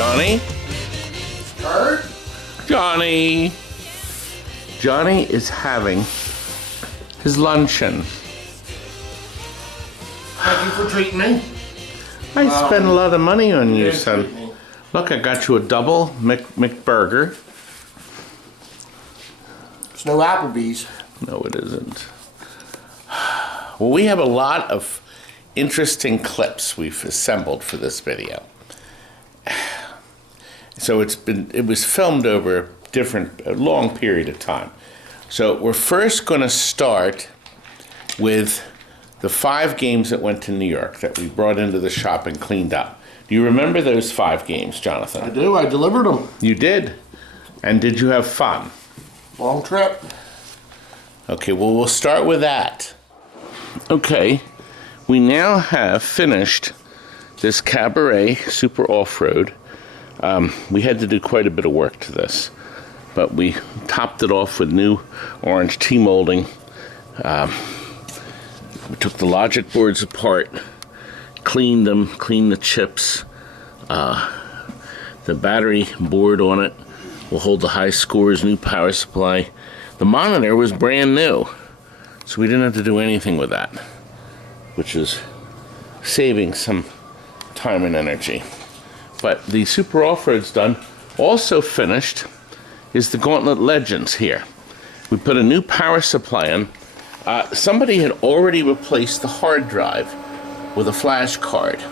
Johnny? Kurt? Johnny! Johnny is having his luncheon. Thank you for treating me. I spent a lot of money on you, son. Look, I got you a double McBurger. It's no Applebee's. No, it isn't. Well, we have a lot of interesting clips we've assembled for this video. So it was filmed over a long period of time. So we're first going to start with the 5 games that went to New York that we brought into the shop and cleaned up. Do you remember those 5 games, Jonathan? I do. I delivered them. You did? And did you have fun? Long trip. Okay, well, we'll start with that. Okay, we now have finished this Cabaret Super Off-Road. We had to do quite a bit of work to this, but we topped it off with new orange T-molding. We took the logic boards apart, cleaned them, cleaned the chips. The battery board on it will hold the high scores, new power supply. The monitor was brand new, so we didn't have to do anything with that, which is saving some time and energy. But the Super Off-Road's done. Also finished is the Gauntlet Legends here. We put a new power supply in. Somebody had already replaced the hard drive with a flash card.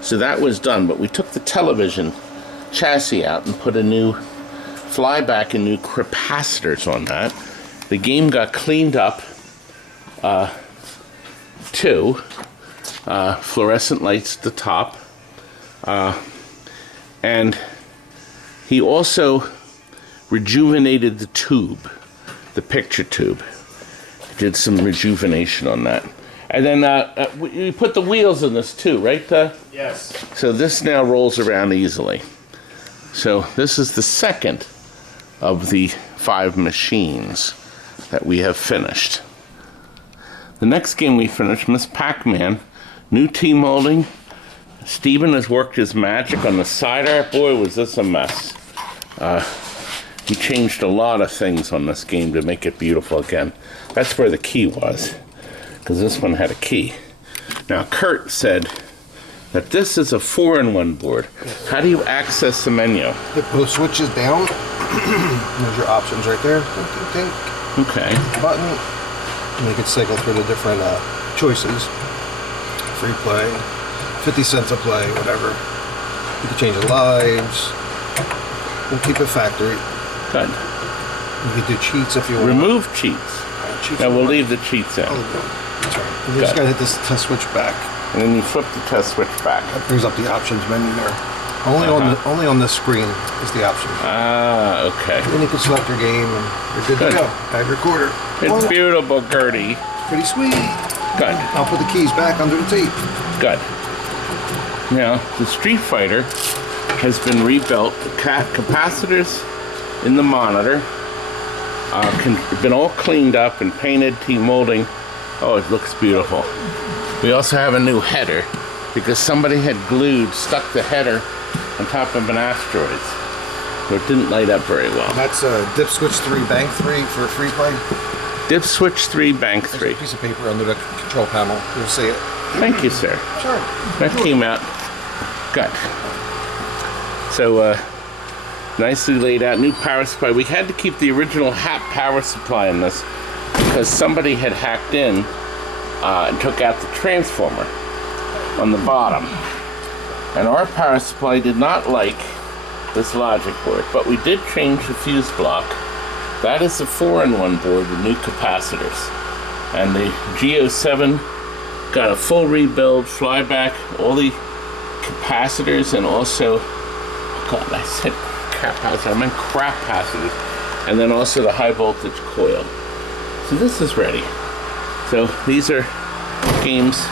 So that was done, but we took the television chassis out and put a new flyback and new capacitors on that. The game got cleaned up too. Fluorescent lights at the top. And he also rejuvenated the tube, the picture tube. Did some rejuvenation on that. And then we put the wheels in this too, right? Yes. So this now rolls around easily. So this is the second of the 5 machines that we have finished. The next game we finished, Ms Pacman, new T-molding. Steven has worked his magic on the side art. Boy, was this a mess. He changed a lot of things on this game to make it beautiful again. That's where the key was, because this one had a key. Now, Kurt said that this is a 4-in-1 board. How do you access the menu? Hit both switches down. There's your options right there. Okay. Button. And you can cycle through the different choices. Free play, 50 cents a play, whatever. You can change the lives. We'll keep it factory. Good. You can do cheats if you want. Remove cheats. Now we'll leave the cheats in. Oh, that's right. You just gotta hit this test switch back. And then you flip the test switch back. That brings up the options menu there. Only on this screen is the options. Ah, okay. Then you can select your game and you're good to go. Add your quarter. It's beautiful, Gertie. Pretty sweet. Good. I'll put the keys back under the tape. Good. Now, the Street Fighter has been rebuilt. The capacitors in the monitor been all cleaned up and painted, T-molding. Oh, it looks beautiful. We also have a new header because somebody had stuck the header on top of an asteroid. So it didn't light up very well. That's Dip Switch 3, Bank 3 for free play. Dip Switch 3, Bank 3. There's a piece of paper under the control panel. You'll see it. Thank you, sir. Sure. That came out good. So, nicely laid out. New power supply. We had to keep the original hat power supply in this because somebody had hacked in and took out the transformer on the bottom. And our power supply did not like this logic board, but we did change the fuse block. That is a 4-in-1 board with new capacitors. And the G07 got a full rebuild, flyback, all the capacitors, and also, God, I said capacitor, I meant capacitors, and then also the high voltage coil. So this is ready. So these are games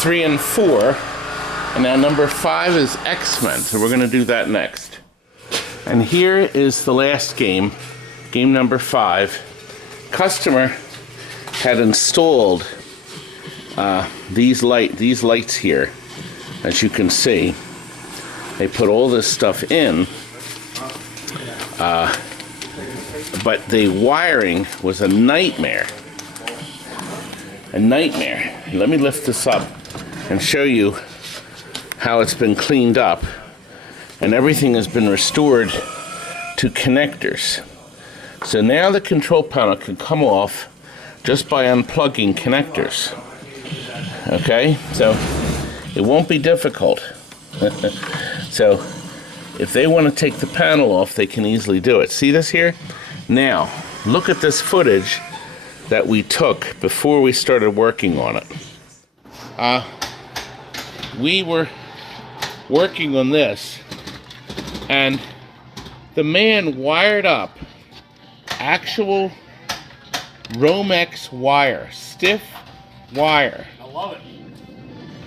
3 and 4, and now number 5 is X-Men, so we're going to do that next. And here is the last game, game number 5. Customer had installed these lights here, as you can see. they put all this stuff in, but the wiring was a nightmare. A nightmare. Let me lift this up and show you how it's been cleaned up, and everything has been restored to connectors. So now the control panel can come off just by unplugging connectors. Okay, so it won't be difficult. So if they want to take the panel off, they can easily do it. See this here? Now, look at this footage that we took before we started working on it. We were working on this, and the man wired up actual Romex wire, stiff wire. I love it.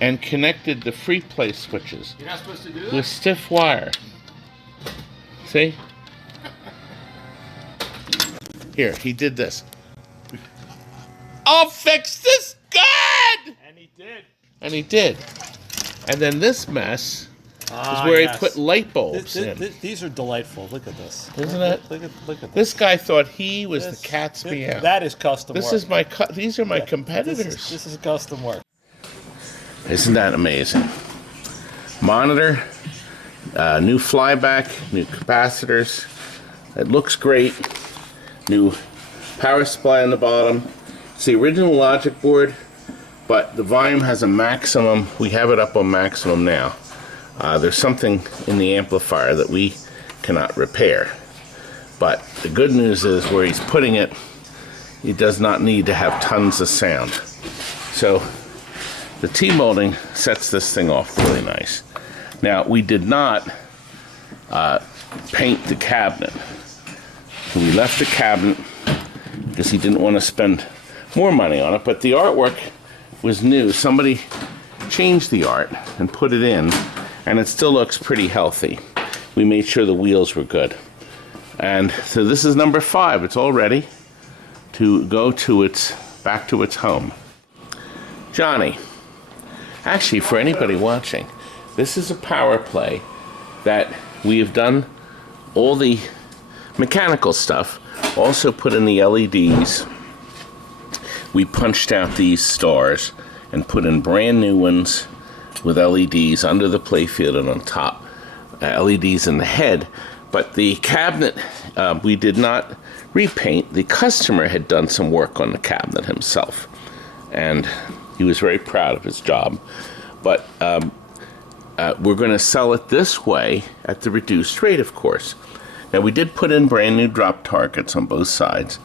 And connected the free play switches. You're not supposed to do that? With stiff wire. See? Here, he did this. I'll fix this good! And he did. And he did. And then this mess is where he put light bulbs in. These are delightful. Look at this. Isn't it? Look at This guy thought he was the cat's meow. That is custom This work. is my these are my competitors. This is custom work. Isn't that amazing? Monitor, new flyback, new capacitors. It looks great. New power supply on the bottom. It's the original logic board, but the volume has a maximum. We have it up on maximum now. There's something in the amplifier that we cannot repair. But the good news is where he's putting it, he does not need to have tons of sound. So the T-molding sets this thing off really nice. Now, we did not paint the cabinet. So we left the cabinet because he didn't want to spend more money on it, but the artwork was new. Somebody changed the art and put it in, and it still looks pretty healthy. We made sure the wheels were good. And so this is number 5. It's all ready to go to back to its home. Johnny, actually, for anybody watching, this is a power play that we have done all the mechanical stuff, also put in the LEDs. We punched out these stars and put in brand new ones with LEDs under the playfield and on top, LEDs in the head. But the cabinet, we did not repaint. The customer had done some work on the cabinet himself, and he was very proud of his job. But we're going to sell it this way at the reduced rate, of course. Now, we did put in brand new drop targets on both sides,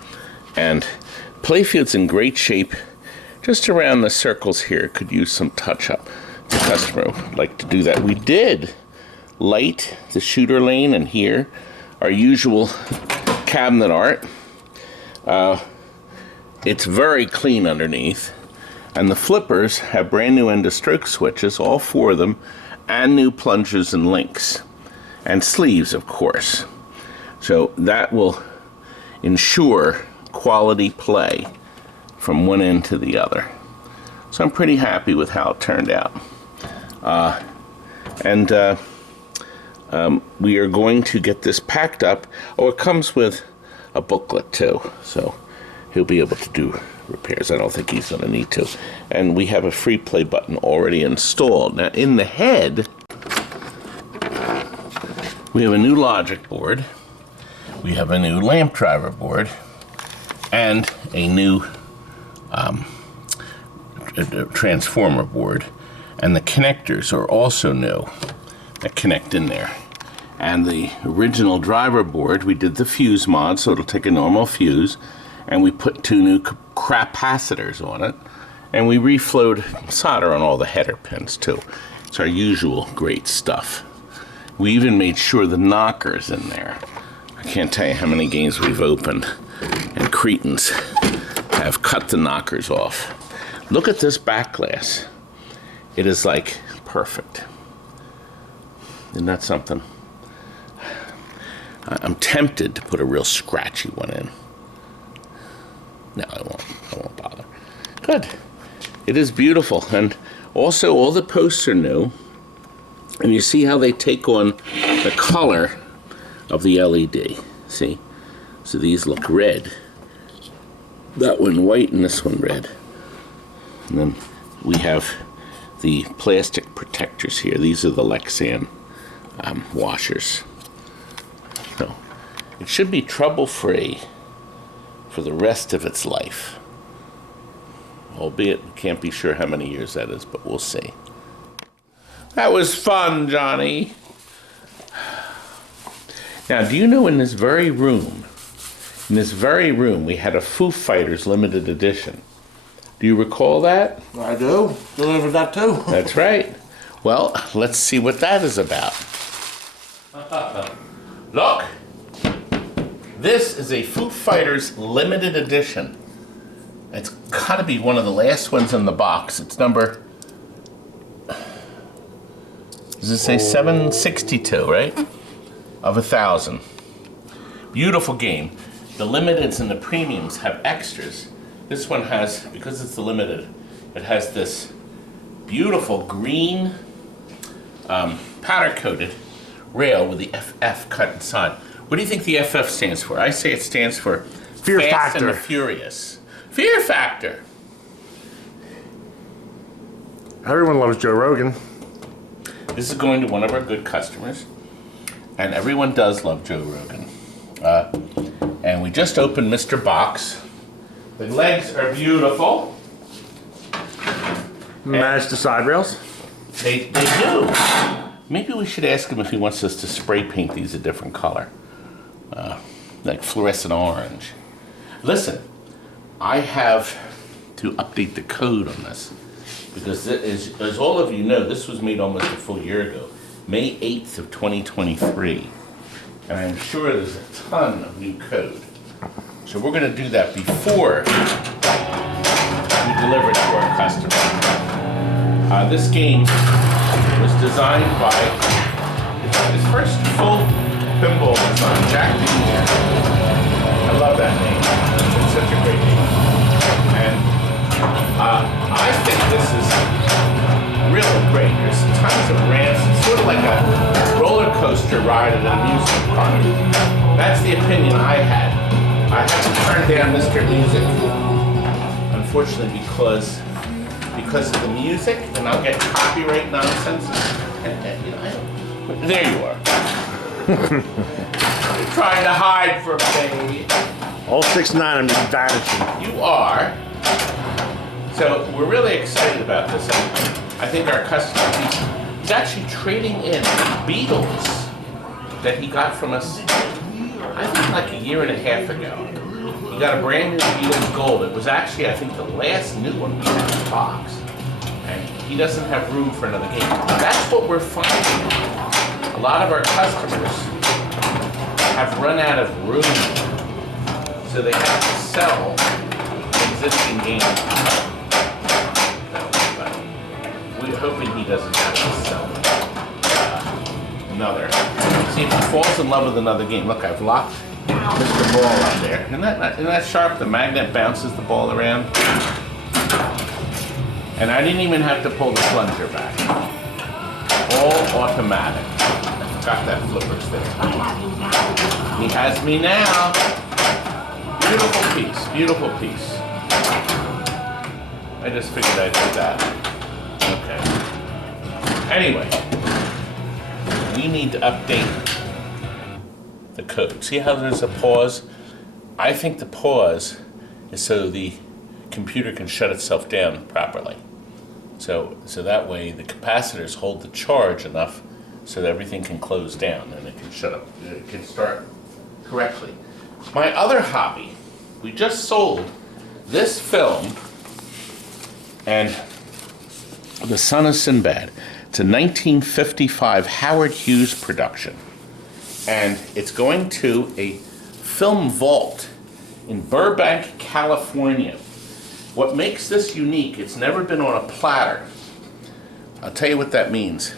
and playfield's in great shape. Just around the circles here could use some touch-up. The customer would like to do that. We did light the shooter lane, and here our usual cabinet art. It's very clean underneath, and the flippers have brand new end-of-stroke switches, all 4 of them, and new plungers and links, and sleeves, of course. So that will ensure quality play from one end to the other. So I'm pretty happy with how it turned out. We are going to get this packed up. Oh, it comes with a booklet too, so he'll be able to do repairs. I don't think he's going to need to. And we have a free play button already installed. Now, in the head, we have a new logic board. We have a new lamp driver board and a new transformer board. And the connectors are also new that connect in there. And the original driver board, we did the fuse mod, so it'll take a normal fuse, and we put 2 new capacitors on it, and we reflowed solder on all the header pins too. It's our usual great stuff. We even made sure the knocker's in there. I can't tell you how many games we've opened and cretins have cut the knockers off. Look at this back glass. It is like perfect. Isn't that something? I'm tempted to put a real scratchy one in. No, I won't bother. Good. It is beautiful. And also all the posts are new. And you see how they take on the color of the LED. See? So these look red. That one white and this one red. And then we have the plastic protectors here. These are the Lexan washers. So it should be trouble-free for the rest of its life. Albeit, we can't be sure how many years that is, but we'll see. That was fun, Johnny. Now, do you know in this very room, we had a Foo Fighters limited edition. Do you recall that? I do. Delivered that too. That's right. Well, let's see what that is about. Look! This is a Foo Fighters limited edition. It's gotta be one of the last ones in the box. It's number... Does it say 762, right? Of 1,000. Beautiful game. The limiteds and the premiums have extras. This one has, because it's the limited, it has this beautiful green powder-coated rail with the FF cut inside. What do you think the FF stands for? I say it stands for Fear Fast Factor. and the Furious. Fear Factor. Everyone loves Joe Rogan. This is going to one of our good customers, and everyone does love Joe Rogan. And we just opened Mr. Box. The legs are beautiful. Match the side rails. They do. Maybe we should ask him if he wants us to spray paint these a different color. Like fluorescent orange. Listen, I have to update the code on this. Because as all of you know, this was made almost a full year ago. May 8th of 2023. And I'm sure there's a ton of new code. So we're going to do that before we deliver it to our customer. This game was designed by his first full pinball design, Jack Jr. I love that name. It's such a great name. And I think this is really great. There's tons of ramps. It's sort of like a roller coaster ride at an amusement park. That's the opinion I had. I had to turn down Mr. Music, unfortunately, because of the music, and I'll get copyright nonsense. And you know, there you are. You're trying to hide from me. All 6'9", I'm just vanishing. You are. So we're really excited about this. I think our customer, he's actually trading in Beatles that he got from us, I think like a year and a half ago. He got a brand new Beatles Gold. It was actually, I think, the last new one we had in the box. And he doesn't have room for another game. That's what we're finding. A lot of our customers have run out of room. So they have to sell existing games. We're hoping he doesn't have to sell another. See, if he falls in love with another game. Look, I've locked Mr. Ball up there. Isn't that sharp? The magnet bounces the ball around. And I didn't even have to pull the plunger back. All automatic. I forgot that flipper's there. He has me now. Beautiful piece, beautiful piece. I just figured I'd do that. Okay. Anyway, we need to update the code. See how there's a pause? I think the pause is so the computer can shut itself down properly. So that way the capacitors hold the charge enough so that everything can close down and it can shut up. It can start correctly. My other hobby, we just sold this film and The Son of Sinbad. It's a 1955 Howard Hughes production. And it's going to a film vault in Burbank, California. What makes this unique, it's never been on a platter. I'll tell you what that means.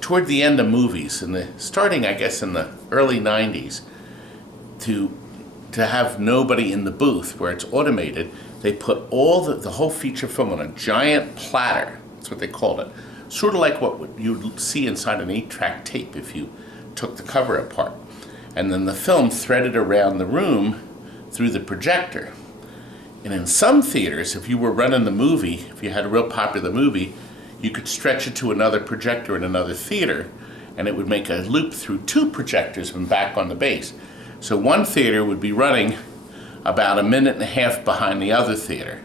Toward the end of movies, starting I guess in the early 90s, to have nobody in the booth where it's automated, they put all the whole feature film on a giant platter. That's what they called it. Sort of like what you'd see inside an 8-track tape if you took the cover apart. And then the film threaded around the room through the projector. And in some theaters, if you were running the movie, if you had a real popular movie, you could stretch it to another projector in another theater, and it would make a loop through 2 projectors and back on the base. So one theater would be running about a minute and a half behind the other theater.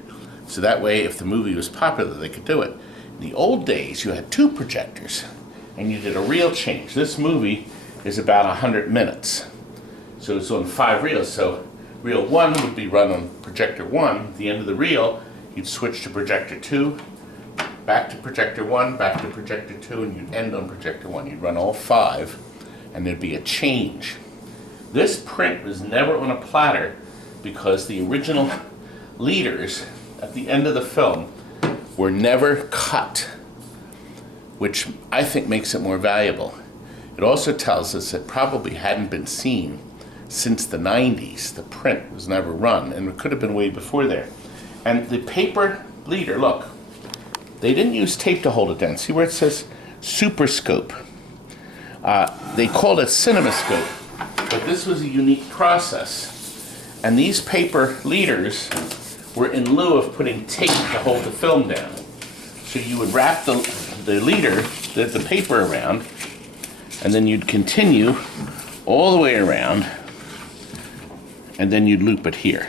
So that way, if the movie was popular, they could do it. In the old days, you had 2 projectors, and you did a reel change. This movie is about 100 minutes. So it's on 5 reels. So reel 1 would be run on projector 1. At the end of the reel, you'd switch to projector 2, back to projector 1, back to projector 2, and you'd end on projector 1. You'd run all 5, and there'd be a change. This print was never on a platter because the original leaders at the end of the film were never cut, which I think makes it more valuable. It also tells us it probably hadn't been seen since the 90s. The print was never run, and it could have been way before there. And the paper leader, look, they didn't use tape to hold it down. See where it says Super Scope? They called it CinemaScope, but this was a unique process. And these paper leaders were in lieu of putting tape to hold the film down. So you would wrap the leader, the paper around, and then you'd continue all the way around, and then you'd loop it here.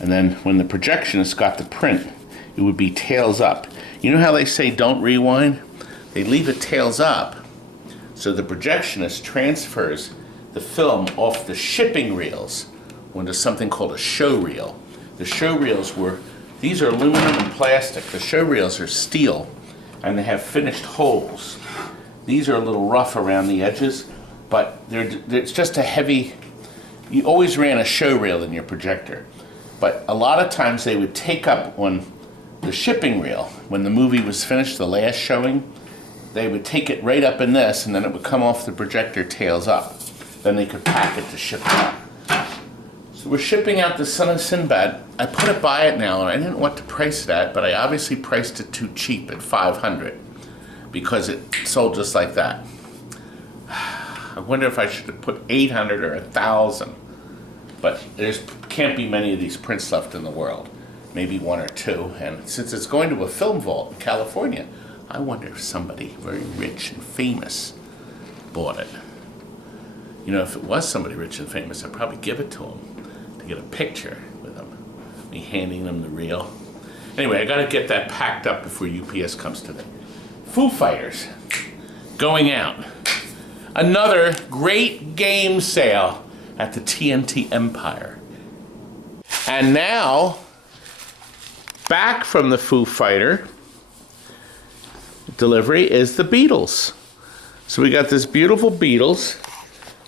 And then when the projectionist got the print, it would be tails up. You know how they say don't rewind? They leave it tails up, so the projectionist transfers the film off the shipping reels onto something called a show reel. The show reels these are aluminum and plastic. The show reels are steel, and they have finished holes. These are a little rough around the edges, but it's just a heavy, you always ran a show reel in your projector. But a lot of times they would take up on the shipping reel. When the movie was finished, the last showing, they would take it right up in this, and then it would come off the projector tails up. Then they could pack it to ship it out. So we're shipping out the Son of Sinbad. I put it by it now, and I didn't want to price it at, but I obviously priced it too cheap at $500 because it sold just like that. I wonder if I should have put $800 or $1,000, but there's can't be many of these prints left in the world. Maybe 1 or 2, and since it's going to a film vault in California, I wonder if somebody very rich and famous bought it. You know, if it was somebody rich and famous, I'd probably give it to them to get a picture with them, me handing them the reel. Anyway, I gotta get that packed up before UPS comes today. Foo Fighters, going out. Another great game sale at the TNT Empire. And now, back from the Foo Fighter delivery is the Beatles. So we got this beautiful Beatles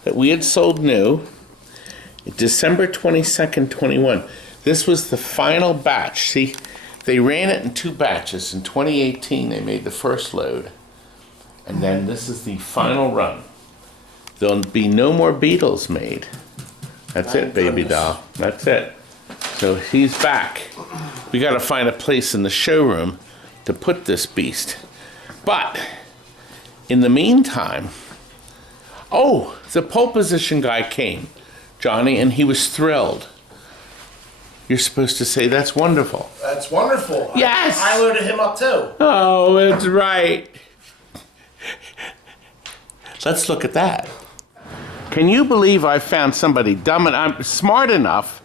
that we had sold new December 22nd, 21. This was the final batch. See, they ran it in 2 batches. In 2018, they made the first load. And then this is the final run. There'll be no more Beatles made. That's it, baby doll. That's it. So he's back. We got to find a place in the showroom to put this beast. But in the meantime, oh, the pole position guy came, Johnny, and he was thrilled. You're supposed to say that's wonderful. That's wonderful. Yes! I loaded him up too. Oh, it's right. Let's look at that. Can you believe I found somebody dumb and I'm smart enough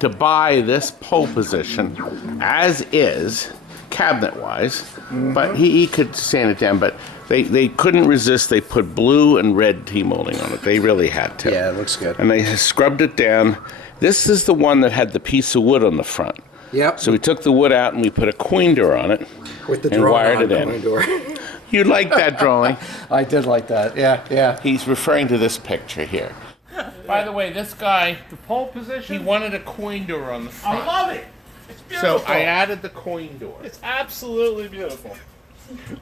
to buy this pole position as is, cabinet-wise, but he could sand it down, but they couldn't resist. They put blue and red T-molding on it. They really had to. Yeah, it looks good. And they scrubbed it down. This is the one that had the piece of wood on the front. Yep. So we took the wood out and we put a coin door on it With the and wired it in. coin door. You like that drawing? I did like that. Yeah, yeah. He's referring to this picture here. By the way, this guy, The pole position? he wanted a coin door on the front. I love it. It's beautiful. So I added the coin door. It's absolutely beautiful.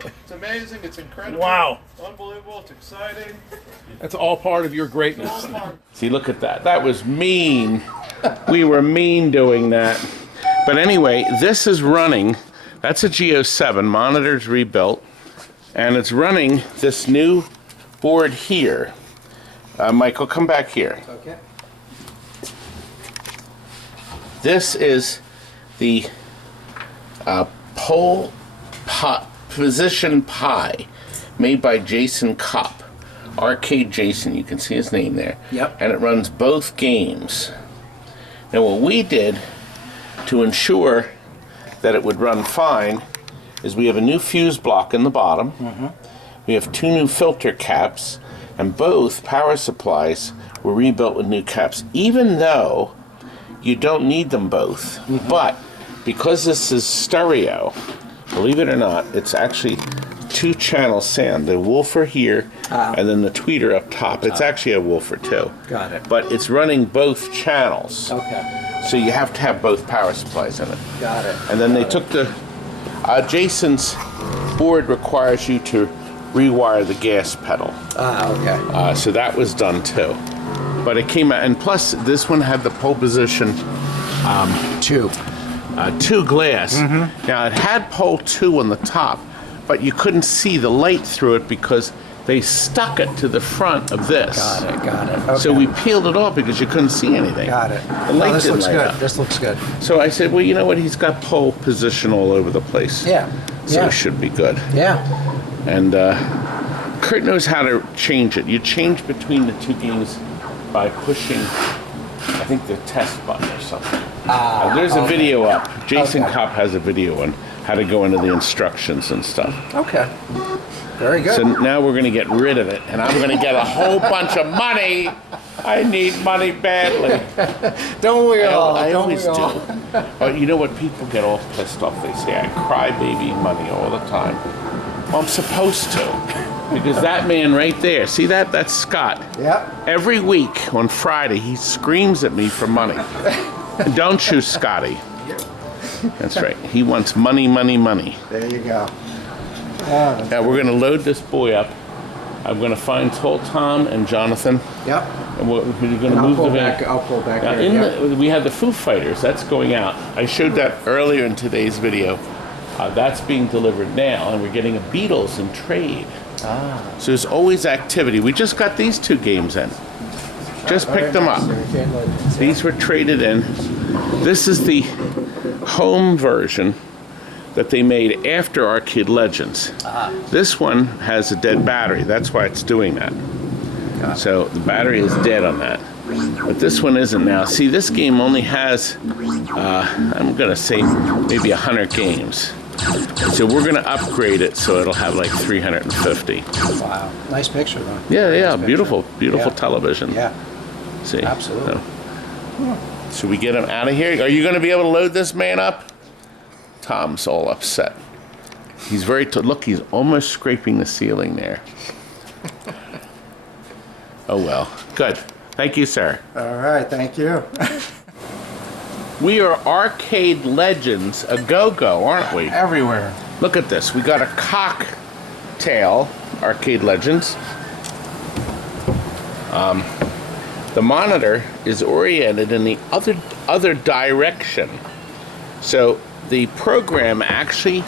It's amazing. It's incredible. Wow. Unbelievable. It's exciting. That's all part of your greatness. See, look at that. That was mean. We were mean doing that. But anyway, this is running. That's a G07. Monitor's rebuilt. And it's running this new board here. Michael, come back here. Okay. This is the pole position pie made by Jason Kopp. Arcade Jason, you can see his name there. Yep. And it runs both games. Now what we did to ensure that it would run fine is we have a new fuse block in the bottom. We have 2 new filter caps, and both power supplies were rebuilt with new caps, even though you don't need them both. But because this is stereo, believe it or not, it's actually 2-channel sound. The woofer here, and then the tweeter up top. It's actually a woofer too. Got it. But it's running both channels. Okay. So you have to have both power supplies in it. Got it. And then they took the... Jason's board requires you to rewire the gas pedal. Okay. So that was done too. But it came out, and plus this one had the pole position 2. 2 glass. Now it had pole 2 on the top, but you couldn't see the light through it because they stuck it to the front of this. Got it. Okay. So we peeled it off because you couldn't see anything. Got it. The light This didn't looks light good. up. This looks good. So I said, well, you know what? He's got pole position all over the place. Yeah. So Yeah. it should be good. Yeah. And Kurt knows how to change it. You change between the 2 games by pushing, I think, the test button or something. There's a video up. Jason Kopp has a video on how to go into the instructions and stuff. Okay. Very good. So now we're going to get rid of it, and I'm going to get a whole bunch of money. I need money badly. Don't we all? I Don't always we all? do. But you know what? People get all pissed off. They say, I cry baby money all the time. Well, I'm supposed to. Because that man right there, see that? That's Scott. Yeah. Every week on Friday, he screams at me for money. Don't you, Scotty? That's right. He wants money, money, money. There you go. Now we're going to load this boy up. I'm going to find Tall Tom and Jonathan. Yep. And we're going to And move the van. I'll pull back Now, here. we had the Foo Fighters. That's going out. I showed that earlier in today's video. That's being delivered now, and we're getting a Beatles in trade. So there's always activity. We just got these 2 games in. Just picked them up. These were traded in. This is the home version that they made after Arcade Legends. This one has a dead battery. That's why it's doing that. So the battery is dead on that. But this one isn't now. See, this game only has, I'm going to say, maybe 100 games. So we're going to upgrade it so it'll have like 350. Wow. Nice picture, though. Yeah, Nice beautiful, picture. beautiful Yeah. television. Yeah. See? Absolutely. So we get him out of here. Are you going to be able to load this man up? Tom's all upset. He's very, look, he's almost scraping the ceiling there. Oh well, good. Thank you, sir. All right. Thank you. We are Arcade Legends a go-go, aren't we? Everywhere. Look at this. We got a cocktail, Arcade Legends. The monitor is oriented in the other direction. So the program actually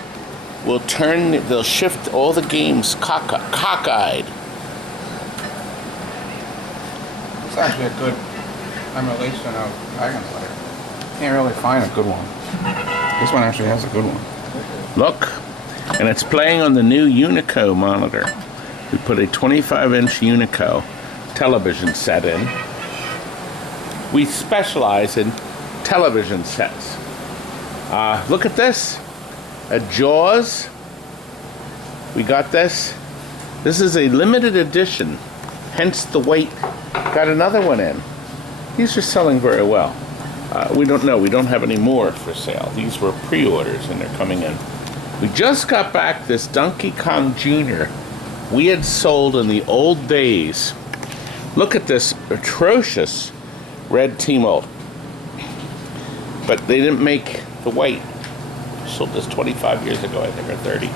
will they'll shift all the games cockeyed. It's actually a good emulation of Dragon Slayer. Can't really find a good one. This one actually has a good one. Look, and it's playing on the new Unico monitor. We put a 25-inch Unico television set in. We specialize in television sets. Look at this, a Jaws. We got this. This is a limited edition, hence the weight. Got another one in. These are selling very well. We don't know. We don't have any more for sale. These were pre-orders and they're coming in. We just got back this Donkey Kong Jr. we had sold in the old days. Look at this atrocious red T-mold. But they didn't make the white. Sold this 25 years ago, I think, or 30.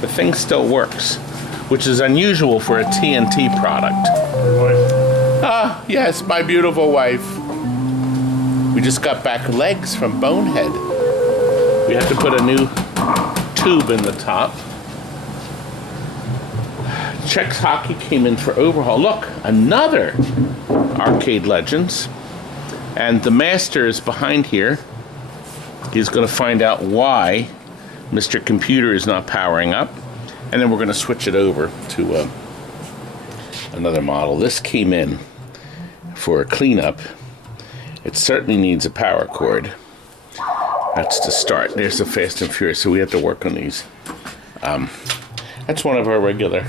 The thing still works, which is unusual for a TNT product. Ah, yes, my beautiful wife. We just got back legs from Bonehead. We had to put a new tube in the top. Chex Hockey came in for overhaul. Look, another Arcade Legends. And the master is behind here. He's going to find out why Mr. Computer is not powering up. And then we're going to switch it over to another model. This came in for a cleanup. It certainly needs a power cord. That's the start. There's the Fast and Furious, so we have to work on these. That's one of our regular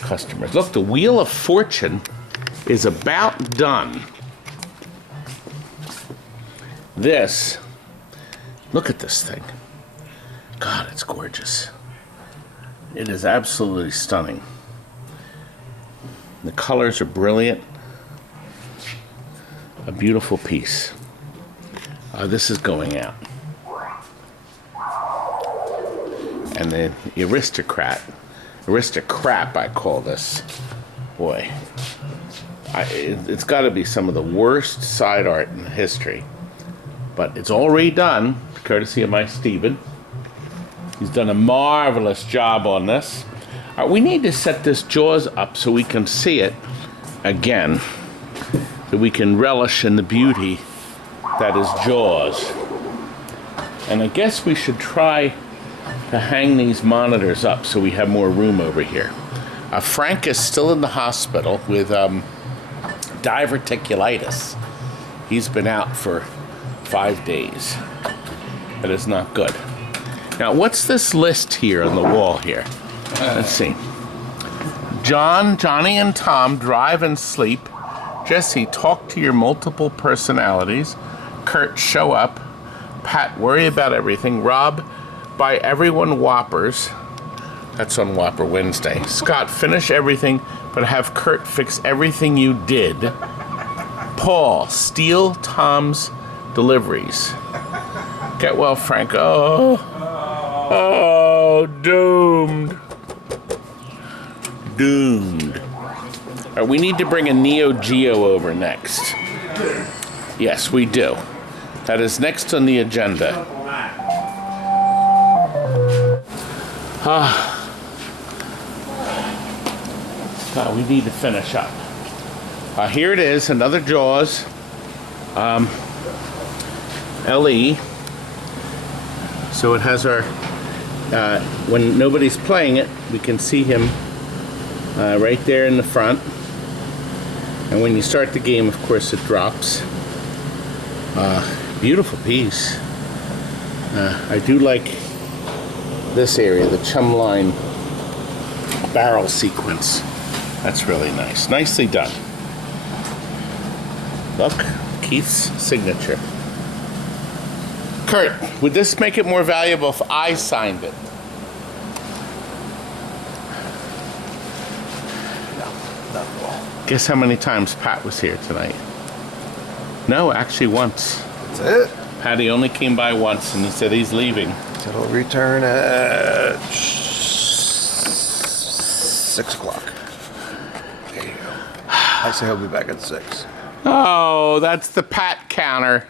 customers. Look, the Wheel of Fortune is about done. This, look at this thing. God, it's gorgeous. It is absolutely stunning. The colors are brilliant. A beautiful piece. This is going out. And the aristocrat I call this. Boy, it's got to be some of the worst side art in history. But it's already done, courtesy of my Steven. He's done a marvelous job on this. We need to set this Jaws up so we can see it again. So we can relish in the beauty that is Jaws. And I guess we should try to hang these monitors up so we have more room over here. Frank is still in the hospital with diverticulitis. He's been out for 5 days. That is not good. Now, what's this list here on the wall here? Let's see. John, Johnny, and Tom drive and sleep. Jesse, talk to your multiple personalities. Kurt, show up. Pat, worry about everything. Rob, buy everyone Whoppers. That's on Whopper Wednesday. Scott, finish everything, but have Kurt fix everything you did. Paul, steal Tom's deliveries. Get well, Frank. Oh, doomed. Doomed. All right, we need to bring a Neo Geo over next. Yes, we do. That is next on the agenda. We need to finish up. Here it is, another Jaws. LE. So it has our, when nobody's playing it, we can see him right there in the front. And when you start the game, of course, it drops. Beautiful piece. I do like this area, the chum line barrel sequence. That's really nice. Nicely done. Look, Keith's signature. Kurt, would this make it more valuable if I signed it? No, not at all. Guess how many times Pat was here tonight? No, actually once. That's it. Patty only came by once and he said he's leaving. So it'll return at 6 o'clock. There you go. I say he'll be back at 6. Oh, that's the Pat counter.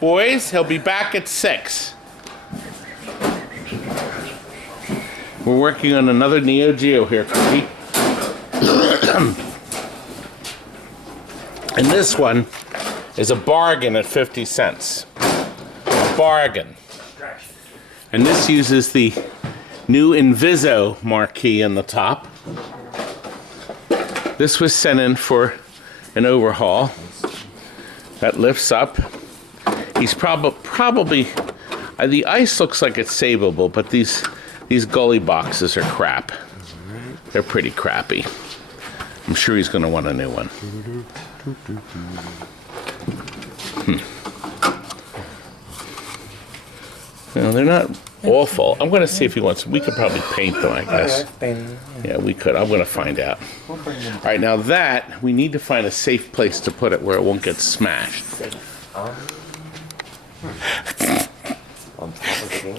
Boys, he'll be back at 6. We're working on another Neo Geo here, Cookie. And this one is a bargain at 50 cents. A bargain. And this uses the new Inviso marquee on the top. This was sent in for an overhaul. That lifts up. He's probably the ice looks like it's savable, but these gully boxes are crap. They're pretty crappy. I'm sure he's going to want a new one. No, they're not awful. I'm going to see if he wants. We could probably paint them, I guess. Yeah, we could. I'm going to find out. All right, now that we need to find a safe place to put it where it won't get smashed. On top of the game?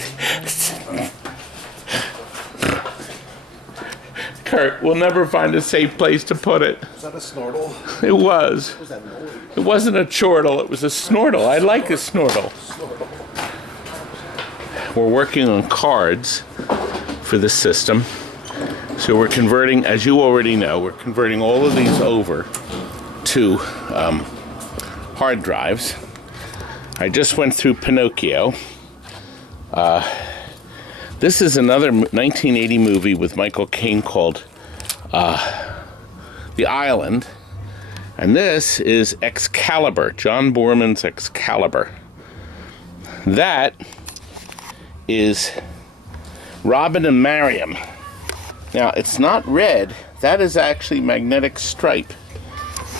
Kurt, we'll never find a safe place to put it. Is that a snortle? It was. What was that noise? It wasn't a chortle, it was a snortle. I like a snortle. We're working on cards for the system. So we're converting, as you already know, we're converting all of these over to hard drives. I just went through Pinocchio. This is another 1980 movie with Michael Caine called The Island. And this is Excalibur, John Boorman's Excalibur. That is Robin and Mariam. Now, it's not red. That is actually magnetic stripe.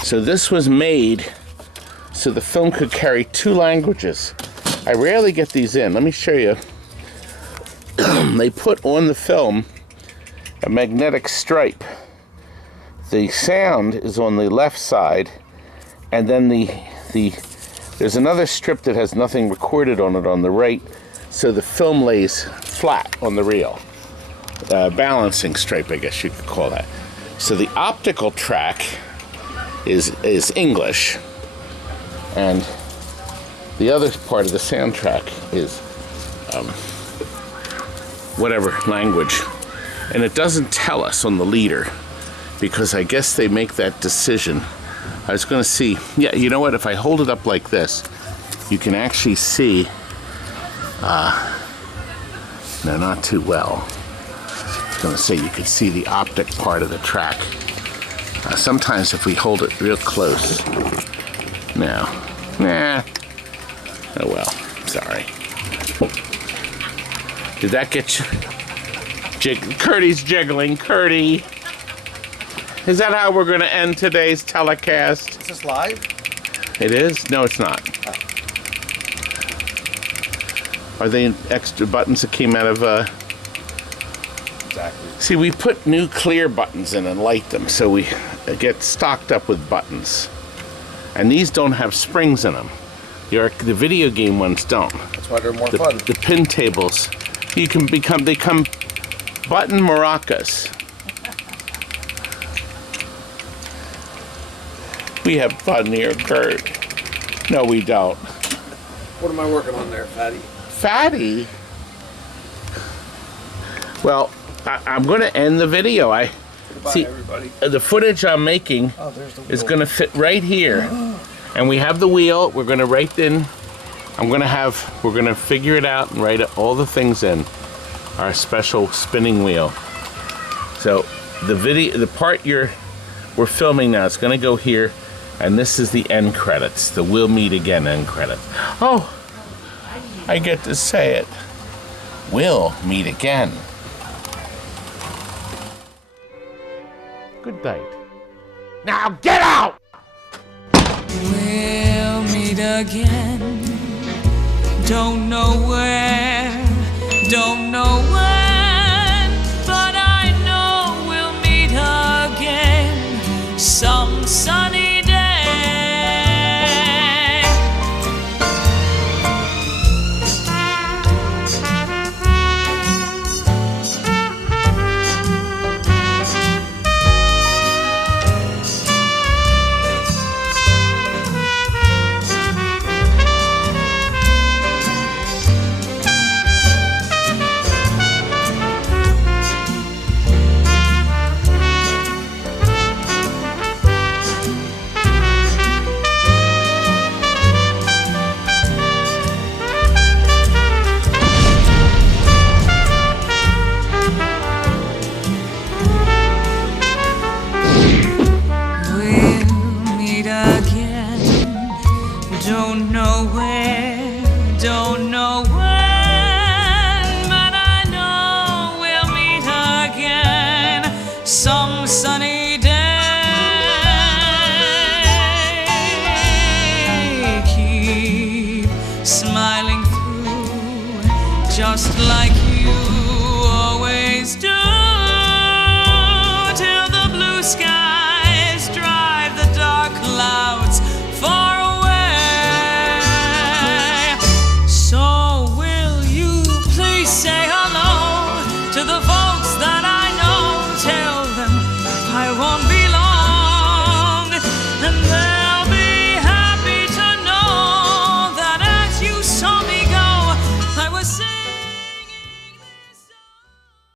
So this was made so the film could carry 2 languages. I rarely get these in. Let me show you. They put on the film a magnetic stripe. The sound is on the left side, and then there's another strip that has nothing recorded on it on the right, so the film lays flat on the reel. Balancing stripe, I guess you could call that. So the optical track is English, and the other part of the soundtrack is whatever language. And it doesn't tell us on the leader, because I guess they make that decision. I was going to see, yeah, you know what, if I hold it up like this, you can actually see, no, not too well. I was going to say you could see the optic part of the track. Sometimes if we hold it real close, no, nah, oh well, sorry. Did that get you? Curdy's jiggling. Curdy. Is that how we're going to end today's telecast? Is this live? It is? No, it's not. Are they extra buttons that came out of... Exactly. See, we put new clear buttons in and light them, so we get stocked up with buttons. And these don't have springs in them. The video game ones don't. That's why they're more fun. The pin tables, they come button maracas. We have fun here, Kurt. No, we don't. What am I working on there, Fatty? Fatty? Well, I'm going to end the video. Goodbye, See, everybody. the footage I'm making is going to fit right here. And we have the wheel. We're going to write in. We're going to figure it out and write all the things in our special spinning wheel. So the part we're filming now is going to go here, and this is the end credits, the "We'll Meet Again" end credits. Oh, I get to say it. We'll meet again. Good night. Now get out! We'll meet again. Don't know where, don't know when, but I know we'll meet again some sunny day. Don't know where, don't know when, but I know we'll meet again some sunny day. Keep smiling through, just like you always do.